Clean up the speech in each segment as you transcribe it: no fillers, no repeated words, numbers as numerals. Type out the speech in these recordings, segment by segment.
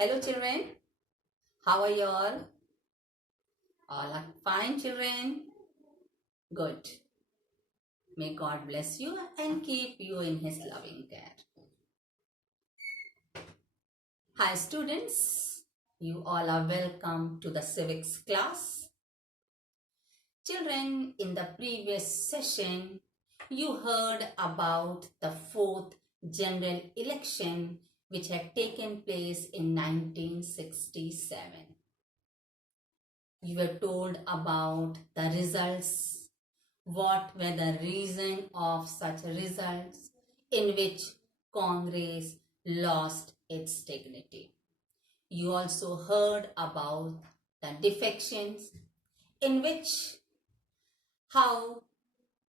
Hello children, how are you all? All are fine children? Good. May God bless you and keep you in His loving care. Hi students, you all are welcome to the civics class. Children, in the previous session, you heard about the fourth general election which had taken place in 1967. You were told about the results, what were the reason of such results in which Congress lost its dignity. You also heard about the defections in which how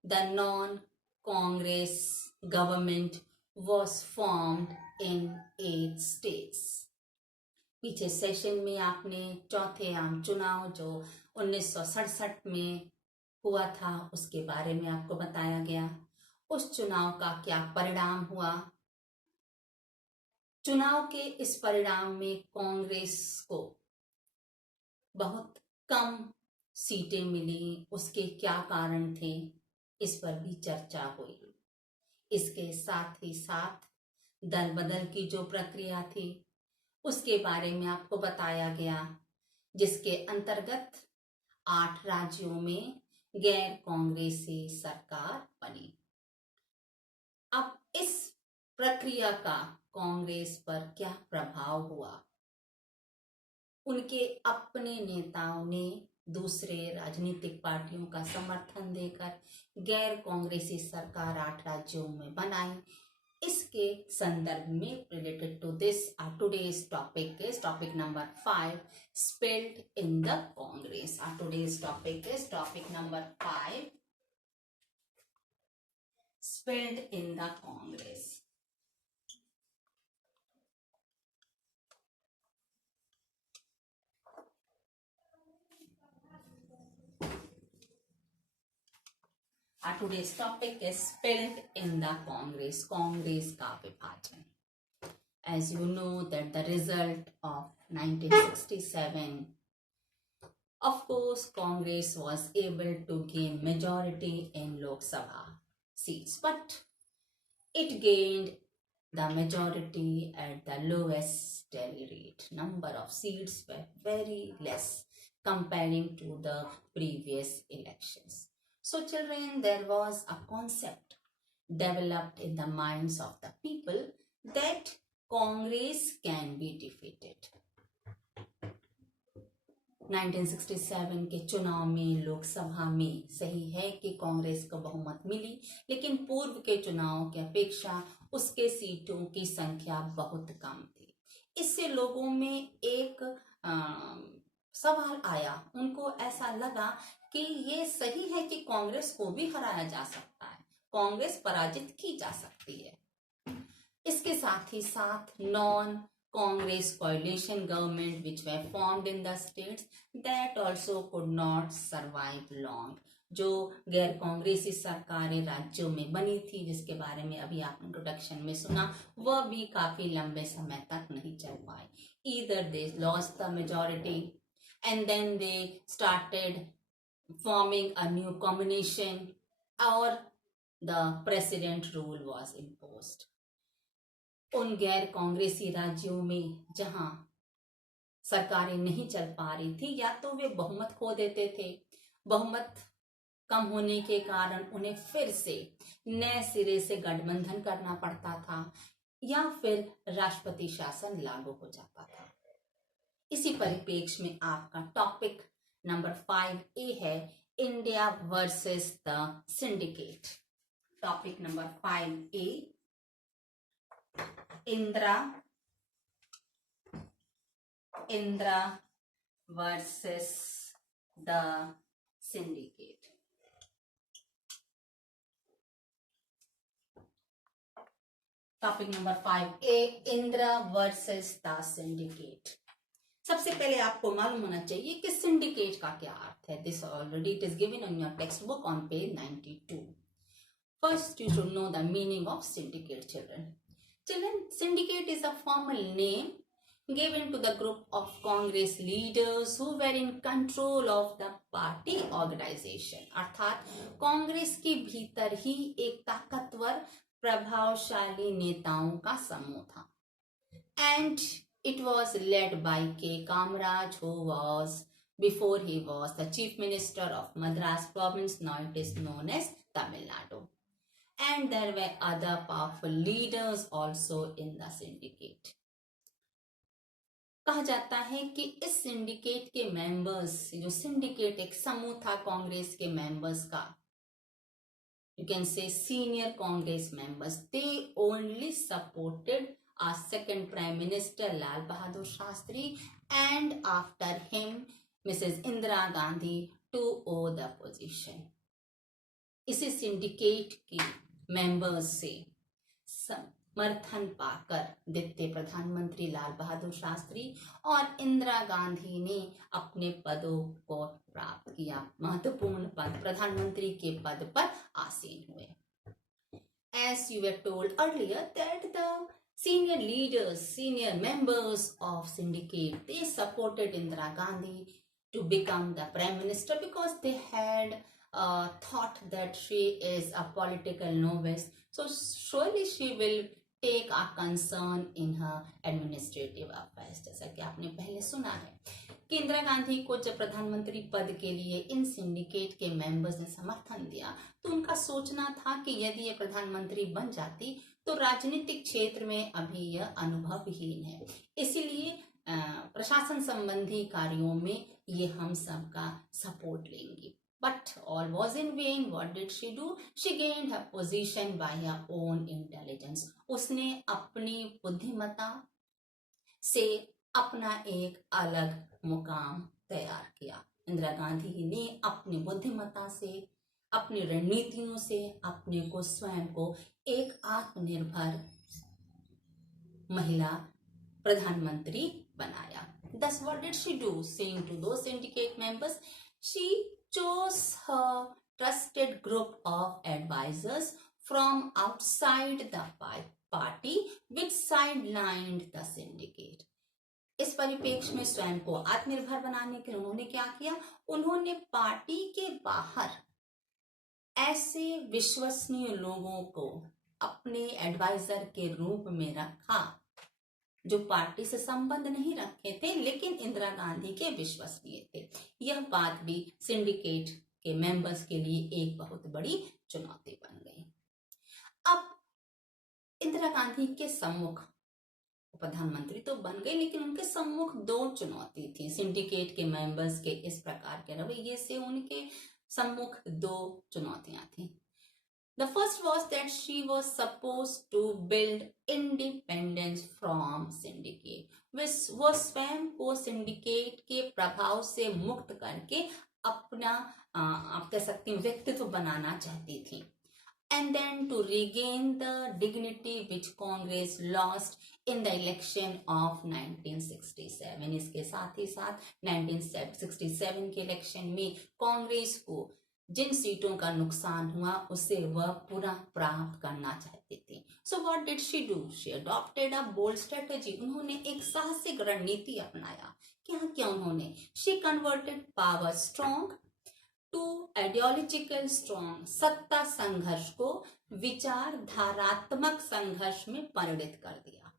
the non-Congress government was formed in 8 states. पीछे session में आपने चौथे आम चुनाव जो 1967 में हुआ था उसके बारे में आपको बताया गया। उस चुनाव का क्या परिणाम हुआ, चुनाव के इस परिणाम में कांग्रेस को बहुत कम सीटें मिली, उसके क्या कारण थे, इस पर भी चर्चा हुई। इसके साथ ही साथ दल बदल की जो प्रक्रिया थी उसके बारे में आपको बताया गया, जिसके अंतर्गत 8 राज्यों में गैर कांग्रेसी सरकार बनी। अब इस प्रक्रिया का कांग्रेस पर क्या प्रभाव हुआ? उनके अपने नेताओं ने दूसरे राजनीतिक पार्टियों का समर्थन देकर गैर कांग्रेसी सरकार 8 राज्यों में बनाई। इसके संदर्भ में related to this today's topic is topic number 5 spilled in the Congress. Today's topic is topic number 5 spilled in the Congress. Today's topic is spilled in the Congress. Congress का विभाजन. As you know that the result of 1967, of course, Congress was able to gain majority in Lok Sabha seats, but it gained the majority at the lowest tally rate. Number of seats were very less comparing to the previous elections. So children, there was a concept developed in the minds of the people that Congress can be defeated. 1967 के चुनाव में लोकसभा में सही है कि कांग्रेस को बहुमत मिली, लेकिन पूर्व के चुनाव की अपेक्षा उसके सीटों की संख्या बहुत कम थी। इससे लोगों में एक सवाल आया, उनको ऐसा लगा कि ये सही है कि कांग्रेस को भी हराया जा सकता है, कांग्रेस पराजित की जा सकती है। इसके साथ ही साथ non Congress coalition government which were formed in the states that also could not survive long. जो गैर कांग्रेसी सरकारें राज्यों में बनी थी, जिसके बारे में अभी आपने इंट्रोडक्शन में सुना, वह भी काफी लंबे समय तक नहीं चल पाए। Either they lost the majority and then they started forming a new combination or the president rule was imposed. उन गैर कांग्रेसी राज्यों में जहां सरकारें नहीं चल पा रही थी, या तो वे बहुमत खो देते थे, बहुमत कम होने के कारण उन्हें फिर से नए सिरे से गठबंधन करना पड़ता था, या फिर राष्ट्रपति शासन लागू हो जाता था। इसी परिप्रेक्ष्य में आपका टॉपिक नंबर 5A है India versus the syndicate. Topic number 5A Indra versus the syndicate. Topic number 5A Indra versus the syndicate. सबसे पहले आपको मालूम होना चाहिए कि सिंडिकेट का क्या अर्थ है। This already it is given on your textbook on page 92. First you should know the meaning of syndicate, children. Children, syndicate is a formal name given to the group of Congress leaders who were in control of the party organization. अर्थात कांग्रेस के भीतर ही एक ताकतवर प्रभावशाली नेताओं का समूह था. And it was led by K. Kamaraj, who was, before he was the chief minister of Madras province, now it is known as Tamil Nadu. And there were other powerful leaders also in the syndicate. कहा जाता है कि इस syndicate के members, जो syndicate एक समूह था कांग्रेस के मेंबर्स का, you can say senior Congress members, they only supported our second Prime Minister Lal Bahadur Shastri and after him Mrs. Indira Gandhi to owe the position. इसी सिंडिकेट के members से समर्थन पाकर द्वितीय प्रधानमंत्री लाल बहादुर शास्त्री और इंदिरा गांधी ने अपने पदों को प्राप्त किया, महत्वपूर्ण पद, प्रधानमंत्री के पद पर आसीन हुए. As you were told earlier that the senior leaders, senior members of syndicate, they supported Indira Gandhi to become the prime minister because they had thought that she is a political novice, so surely she will take a concern in her administrative affairs. जैसा कि आपने पहले सुना है कि इंदिरा गांधी को जब प्रधानमंत्री पद के लिए इन सिंडिकेट के मेंबर्स ने समर्थन दिया तो उनका सोचना था कि यदि ये प्रधानमंत्री बन जाती तो राजनीतिक क्षेत्र में अभी यह अनुभवहीन है, इसीलिए प्रशासन संबंधी कार्यों में ये हम सबका सपोर्ट लेंगी. But all was in vain. What did she do? She gained her position by her own intelligence. उसने अपनी बुद्धिमत्ता से अपना एक अलग मुकाम तैयार किया. इंदिरा गांधी ने अपनी बुद्धिमत्ता से, अपनी रणनीतियों से अपने को स्वयं को एक आत्मनिर्भर महिला प्रधानमंत्री बनाया. Thus, what did she do? Saying to those syndicate members, she chose her trusted group of advisors from outside the party which sidelined the syndicate. इस परिप्रेक्ष्य में स्वयं को आत्मनिर्भर बनाने के लिए उन्होंने क्या किया? उन्होंने पार्टी के बाहर ऐसे विश्वसनीय लोगों को अपने एडवाइजर के रूप में रखा जो पार्टी से संबंध नहीं रखे थे लेकिन इंदिरा गांधी के विश्वसनीय थे. यह बात भी सिंडिकेट के मेंबर्स के लिए एक बहुत बड़ी चुनौती बन गई. अब इंदिरा गांधी के सम्मुख प्रधानमंत्री तो बन गए लेकिन उनके सम्मुख दो चुनौती थी. सिंडिकेट के मेंबर्स के इस प्रकार के रवैये से उनके सम्मुख दो चुनौतियां थी. The first was that she was supposed to build independence from syndicate. वो स्वयं को सिंडिकेट के प्रभाव से मुक्त करके अपना आप कह सकते हैं व्यक्तित्व बनाना चाहती थी. And then to regain the dignity which Congress lost in the election of 1967. इसके साथ ही साथ 1967 के इलेक्शन में कांग्रेस को जिन सीटों का नुकसान हुआ उसे वह पुनः प्राप्त करना चाहती थी. So what did she do? She adopted a bold strategy. उन्होंने एक साहसिक रणनीति अपनाया. क्या किया उन्होंने? She converted power strong to ideological strong. सत्ता संघर्ष को विचारधारात्मक संघर्ष में परिणत कर दिया.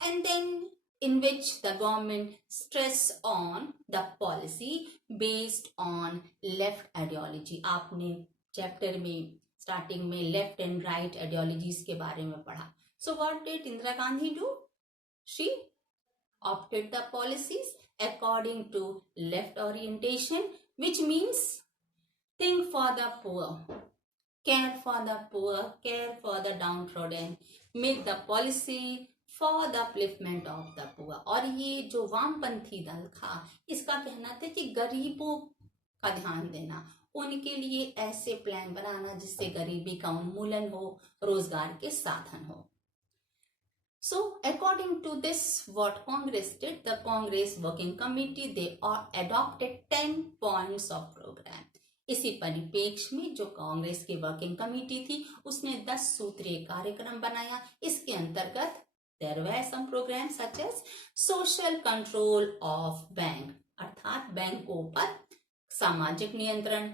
And then in which the government stress on the policy based on left ideology. आपने चैप्टर में स्टार्टिंग में लेफ्ट एंड राइट आइडियोलॉजीज के बारे में पढ़ा. So what did Indira Gandhi do? She opted the policies according to left orientation, which means think for the poor, care for the poor, care for the downtrodden, make the policy for the upliftment of the poor. और ये जो वामपंथी दल था इसका कहना था कि गरीबों का ध्यान देना, उनके लिए ऐसे प्लान बनाना जिससे गरीबी का उन्मूलन हो, रोजगार के साधन हो. So according to this, what Congress did, the Congress Working Committee, they adopted 10 points of program. इसी परिप्रेक्ष्य में जो कांग्रेस की वर्किंग कमेटी थी उसने 10 सूत्रीय कार्यक्रम बनाया. इसके अंतर्गत There were some programs such as social control of bank, अर्थात बैंकों पर सामाजिक नियंत्रण,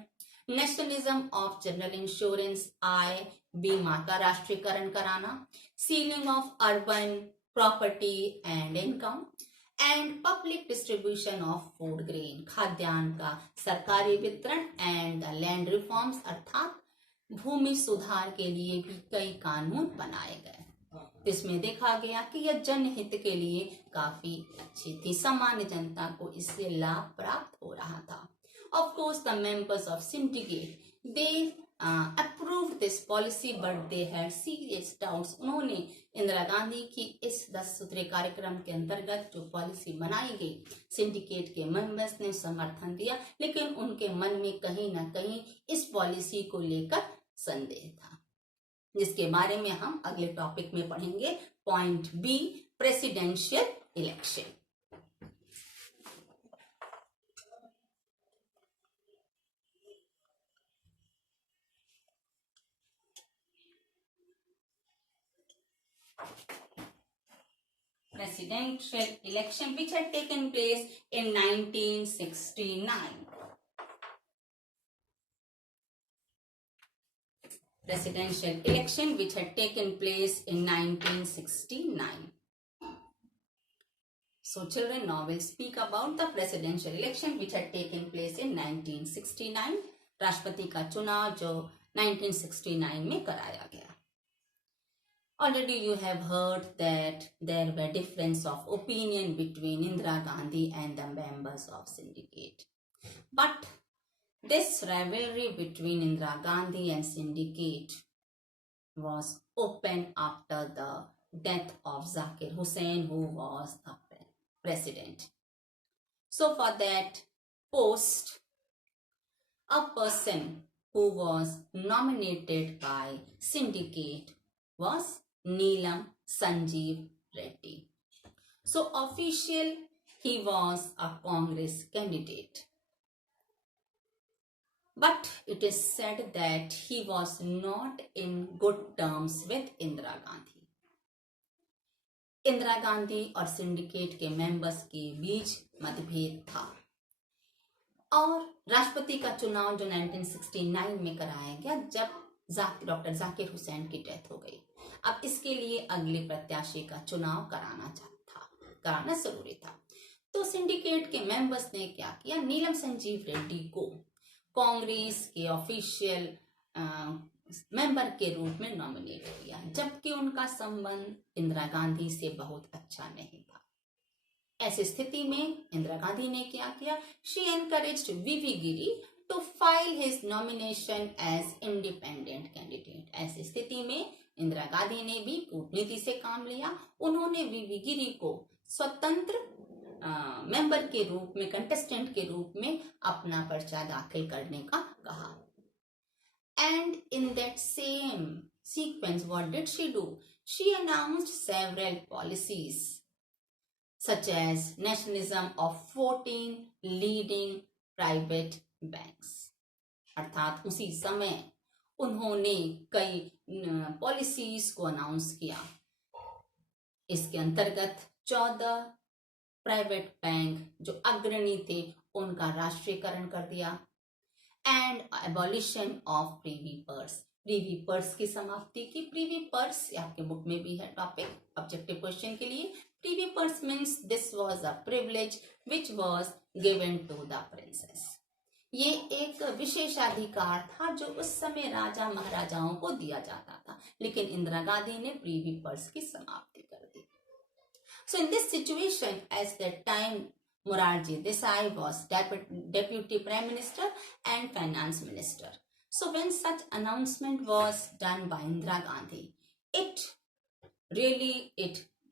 नेशनलिज्म ऑफ जनरल इंश्योरेंस, आय बीमा का राष्ट्रीयकरण कराना, ceiling of urban property and income, and public distribution of food grain, खाद्यान्न का सरकारी वितरण, एंड द लैंड रिफॉर्म्स, अर्थात भूमि सुधार के लिए भी कई कानून बनाए गए। इसमें देखा गया कि यह जनहित के लिए काफी अच्छी थी, सामान्य जनता को इससे लाभ प्राप्त हो रहा था। Of course, the members of syndicate they approved this policy, but they had serious doubts. उन्होंने इंदिरा गांधी की इस 10 सूत्रीय कार्यक्रम के अंतर्गत जो पॉलिसी बनाई गई, सिंडिकेट के मेंबर्स ने समर्थन दिया, लेकिन उनके मन में कहीं ना कहीं इस पॉलिसी को लेकर संदेह था, जिसके बारे में हम अगले टॉपिक में पढ़ेंगे। Point B, presidential election. Presidential election which had taken place in 1969. Presidential election which had taken place in 1969. So children, now we'll speak about the presidential election which had taken place in 1969. राष्ट्रपति का चुनाव जो 1969 में कराया गया। Already you have heard that there were difference of opinion between Indira Gandhi and the members of syndicate. But this rivalry between Indira Gandhi and syndicate was open after the death of Zakir Hussain, who was the president. So for that post, a person who was nominated by syndicate was Neelam Sanjeev Reddy. So official, he was a Congress candidate. But it is said that he was not in good terms with Indira Gandhi. Indira Gandhi और syndicate के members के बीच मतभेद था और राष्ट्रपति का चुनाव जो 1969 में कराया गया, जब डॉक्टर जाकिर हुसैन की डेथ हो गई, अब इसके लिए अगले प्रत्याशी का चुनाव कराना जरूरी था। तो सिंडिकेट के मेंबर्स ने क्या किया, नीलम संजीव रेड्डी को कांग्रेस के ऑफिशियल मेंबर के रूप में नॉमिनेट किया, जबकि उनका संबंध इंदिरा गांधी से बहुत अच्छा नहीं था। ऐसी स्थिति में इंदिरा गांधी ने क्या किया, she encouraged V V Giri to file his nomination as independent candidate. ऐसी स्थिति में इंदिरा गांधी ने भी कूटनीति से काम लिया। उन्होंने वीवी गिरी को स्वतंत्र मेंबर के रूप में, कंटेस्टेंट के रूप में अपना पर्चा दाखिल करने का कहा। And in that same sequence, what did she do? She announced several policies such as nationalism of 14 leading private banks. अर्थात उसी समय उन्होंने कई पॉलिसीज को अनाउंस किया। इसके अंतर्गत 14 प्राइवेट बैंक जो अग्रणी थे उनका राष्ट्रीयकरण कर दिया। And abolition of Privi purse की समाप्ति की। प्रीवी पर्स आपके बुक में भी है टॉपिक ऑब्जेक्टिव क्वेश्चन के लिए। Privy purse means this was a privilege which was given to the princes. ये एक विशेषाधिकार था जो उस समय राजा महाराजाओं को दिया जाता था, लेकिन इंदिरा गांधी ने प्रीवी पर्स की समाप्ति कर दी। So in this situation at that time Morarji Desai was deputy prime minister and finance minister. So when such announcement was done by Indira Gandhi, it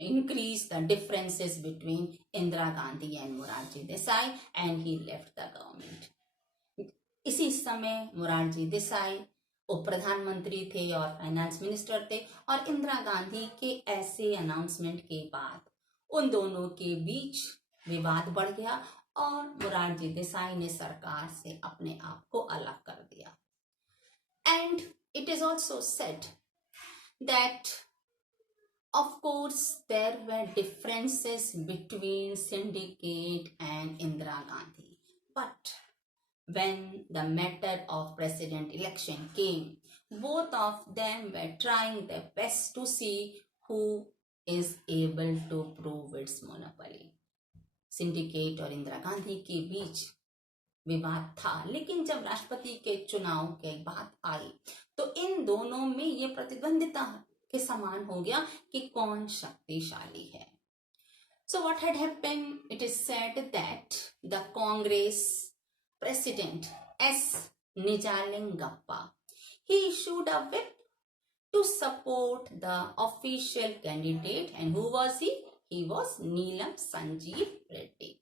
increased the differences between Indira Gandhi and Morarji Desai, and he left the government. इसी समय मोरारजी देसाई उप प्रधानमंत्री थे और finance minister थे, और इंदिरा गांधी के ऐसे अनाउंसमेंट के बाद उन दोनों के बीच विवाद बढ़ गया और मोरारजी देसाई ने सरकार से अपने आप को अलग कर दिया। And it is also said that Of course, there were differences between Syndicate and Indira Gandhi. But when the matter of president election came, both of them were trying their best to see who is able to prove its monopoly. Syndicate और इंदिरा गांधी के बीच विवाद था, लेकिन जब राष्ट्रपति के चुनाव की बात आई तो इन दोनों में ये प्रतिद्वंदिता के समान हो गया कि कौन शक्तिशाली है. So what had happened? It is said that the Congress President S. Nijalingappa, he issued a whip to support the official candidate, and who was he? He was Neelam Sanjeev Reddy.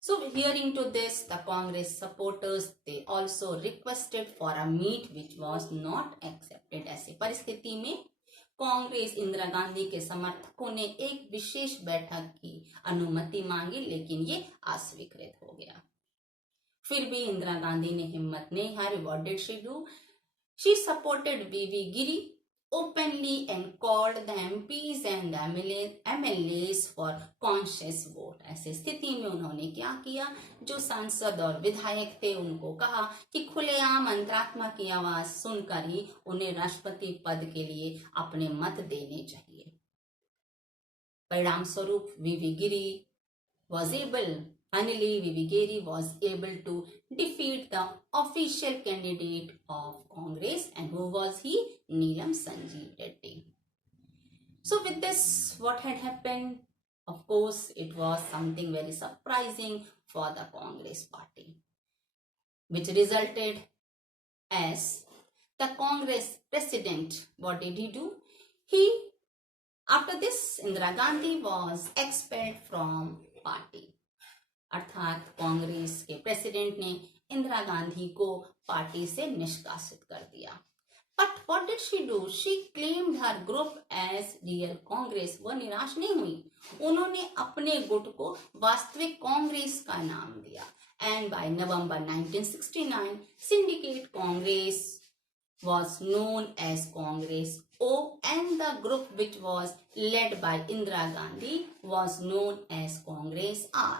So hearing to this, the Congress supporters, they also requested for a meet which was not accepted. ऐसी परिस्थिति में कांग्रेस इंदिरा गांधी के समर्थकों ने एक विशेष बैठक की अनुमति मांगी, लेकिन ये अस्वीकृत हो गया. फिर भी इंदिरा गांधी ने हिम्मत नहीं हारी. What did she do? She supported V.V. Giri openly and called the MPs and the MLAs for conscious vote. ऐसी स्थिति में उन्होंने क्या किया? जो सांसद और विधायक थे उनको कहा कि खुलेआम अंतरात्मा की आवाज सुनकर ही उन्हें राष्ट्रपति पद के लिए अपने मत देने चाहिए. परिणाम स्वरूप V.V. Giri was able Finally, V.V. Giri was able to defeat the official candidate of Congress, and who was he? Neelam Sanjeev Reddy. So with this, what had happened? Of course, it was something very surprising for the Congress party, which resulted as the Congress president. What did he do? After this, Indira Gandhi was expelled from party. अर्थात कांग्रेस के president ने इंदिरा गांधी को party से निष्कासित कर दिया. But what did she do? She claimed her group as real Congress. वह निराश नहीं हुई, उन्होंने अपने गुट को वास्तविक कांग्रेस का नाम दिया. And by November 1969 syndicate Congress was known as Congress O, and the group which was led by Indira Gandhi was known as Congress R.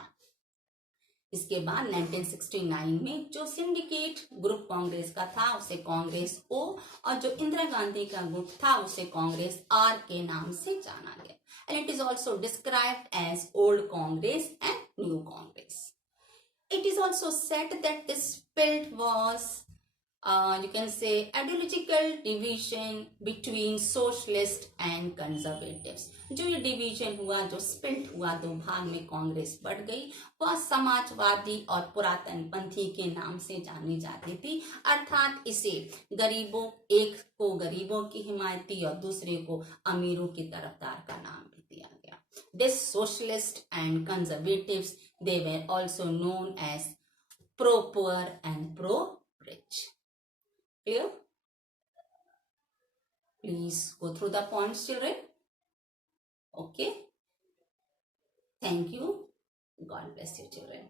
इसके बाद 1969 में जो सिंडिकेट ग्रुप कांग्रेस का था उसे कांग्रेस ओ, और जो इंदिरा गांधी का ग्रुप था उसे कांग्रेस आर के नाम से जाना गया. And it is also described as old Congress and new Congress. It is also said that this split was you can say ideological division between socialist and conservatives. जो ये डिवीजन हुआ, जो स्प्लिट हुआ, दो भाग में कांग्रेस बढ़ गई, वह समाजवादी और पुरातन पंथी के नाम से जानी जाती थी. अर्थात इसे एक को गरीबों की हिमायती और दूसरे को अमीरों की तरफदार का नाम भी दिया गया. This socialist and conservatives, they were also known as pro poor and pro rich. Clear? Please go through the points, children. Okay. Thank you. God bless you, children.